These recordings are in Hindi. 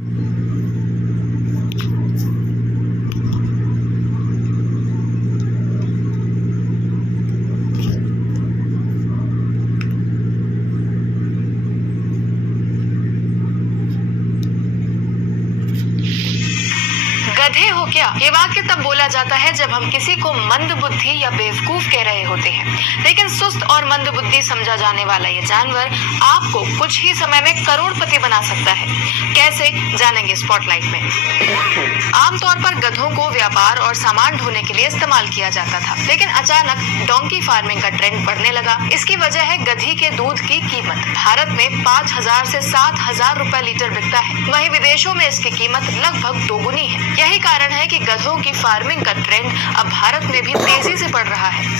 गधे हो क्या? ये वाक्य तब बोला जाता है जब हम किसी को मंद बुद्धि या बेवकूफ कह रहे होते हैं। लेकिन सुस्त और मंद बुद्धि समझा जाने वाला ये जानवर आपको कुछ ही समय में करोड़पति बना सकता है। कैसे, जानेंगे स्पॉटलाइट में। आमतौर पर गधों को व्यापार और सामान ढोने के लिए इस्तेमाल किया जाता था, लेकिन अचानक डोंकी फार्मिंग का ट्रेंड बढ़ने लगा। इसकी वजह है गधी के दूध की कीमत। भारत में 5,000 से 7,000 रुपए लीटर बिकता है, वहीं विदेशों में इसकी कीमत लगभग दोगुनी है। यही कारण है कि गधों की फार्मिंग का ट्रेंड अब भारत में भी तेजी से बढ़ रहा है।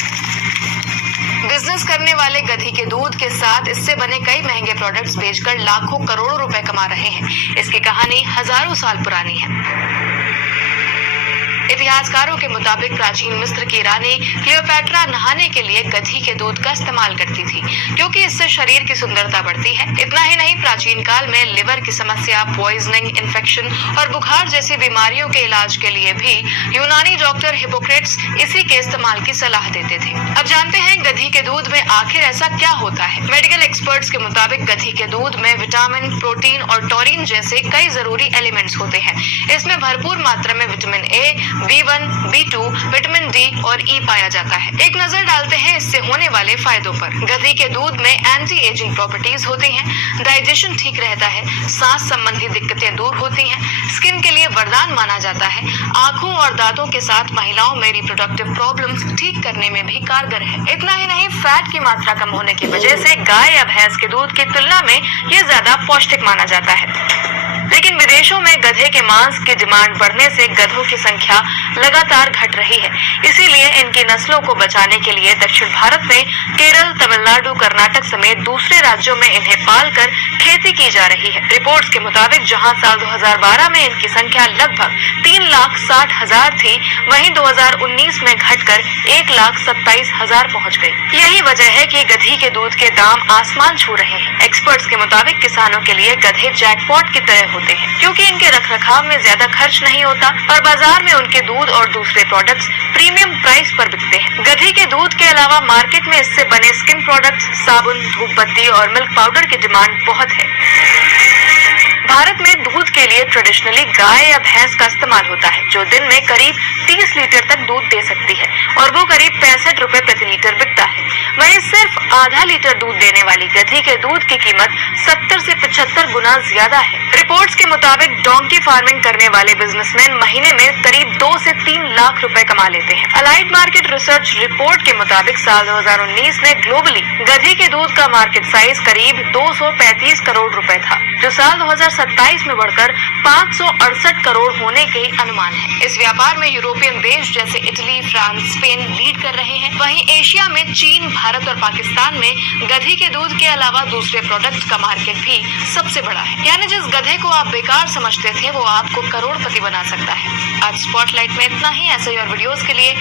बिजनेस करने वाले गधी के दूध के साथ इससे बने कई महंगे प्रोडक्ट्स बेचकर लाखों करोड़ों रुपए कमा रहे हैं। इसकी कहानी हजारों साल पुरानी है। इतिहासकारों के मुताबिक प्राचीन मिस्र की रानी क्लियोपैट्रा नहाने के लिए गधी के दूध का इस्तेमाल करती थी, क्योंकि इससे शरीर की सुंदरता बढ़ती है। इतना ही नहीं, प्राचीन काल में लिवर की समस्या, पॉइजनिंग, इन्फेक्शन और बुखार जैसी बीमारियों के इलाज के लिए भी यूनानी डॉक्टर हिपोक्रेट्स इसी के इस्तेमाल की सलाह देते थे। अब जानते हैं गधी के दूध में आखिर ऐसा क्या होता है। मेडिकल एक्सपर्ट्स के मुताबिक गधी के दूध में विटामिन, प्रोटीन और टॉरिन जैसे कई जरूरी एलिमेंट्स होते हैं। इसमें भरपूर मात्रा में vitamin A, B1, B2, vitamin D और ई पाया जाता है। एक नजर डालते हैं इससे होने वाले फायदों पर। गधी के दूध में एंटी एजिंग प्रॉपर्टीज होती हैं, डाइजेशन ठीक रहता है, सांस संबंधी दिक्कतें दूर होती हैं, स्किन के लिए वरदान माना जाता है, आंखों और दांतों के साथ महिलाओं में रिप्रोडक्टिव प्रॉब्लम्स ठीक करने में भी कारगर है। इतना ही नहीं, फैट की मात्रा कम होने की वजह से गाय या भैंस के दूध की तुलना में ये ज्यादा पौष्टिक माना जाता है। लेकिन विदेशों में गधे के मांस की डिमांड बढ़ने से गधों की संख्या लगातार घट रही है। इसीलिए इनकी नस्लों को बचाने के लिए दक्षिण भारत में केरल, तमिलनाडु, कर्नाटक समेत दूसरे राज्यों में इन्हें पालकर खेती की जा रही है। रिपोर्ट्स के मुताबिक जहां साल 2012 में इनकी संख्या लगभग 3,60,000 थी, वहीं 2019 में घटकर 1,27,000 पहुंच गई। यही वजह है कि गधी के दूध के दाम आसमान छू रहे हैं। एक्सपर्ट्स के मुताबिक किसानों के लिए गधे जैकपॉट की तरह होते हैं, क्योंकि इनके रखरखाव में ज्यादा खर्च नहीं होता और बाजार में उनके दूध और दूसरे प्रोडक्ट्स प्रीमियम प्राइस पर बिकते हैं। गधी के दूध के अलावा मार्केट में इससे बने स्किन प्रोडक्ट्स, साबुन, धूप बत्ती और मिल्क पाउडर की डिमांड बहुत है। भारत में दूध के लिए ट्रेडिशनली गाय या भैंस का इस्तेमाल होता है, जो दिन में करीब 30 लीटर तक दूध दे सकती है और वो करीब 65 रुपए प्रति लीटर बिकता है। वहीं सिर्फ आधा लीटर दूध देने वाली गधी के दूध की कीमत 70 से 75 गुना ज्यादा है। रिपोर्ट्स के मुताबिक डोंकी फार्मिंग करने वाले बिजनेसमैन महीने में करीब 2 से 3 लाख रुपए कमा लेते हैं। अलाइड मार्केट रिसर्च रिपोर्ट के मुताबिक साल 2019 में ग्लोबली गधी के दूध का मार्केट साइज करीब 235 करोड़ रुपए था, जो साल 2027 में बढ़कर 568 करोड़ होने के अनुमान है। इस व्यापार में यूरोपियन देश जैसे इटली, फ्रांस, स्पेन लीड कर रहे हैं। वहीं एशिया में चीन, भारत और पाकिस्तान में गधी के दूध के अलावा दूसरे प्रोडक्ट का मार्केट भी सबसे बड़ा है। यानी जिस गधे को आप बेकार समझते थे, वो आपको करोड़पति बना सकता है। आज स्पॉटलाइट में इतना ही। ऐसे और वीडियोस के लिए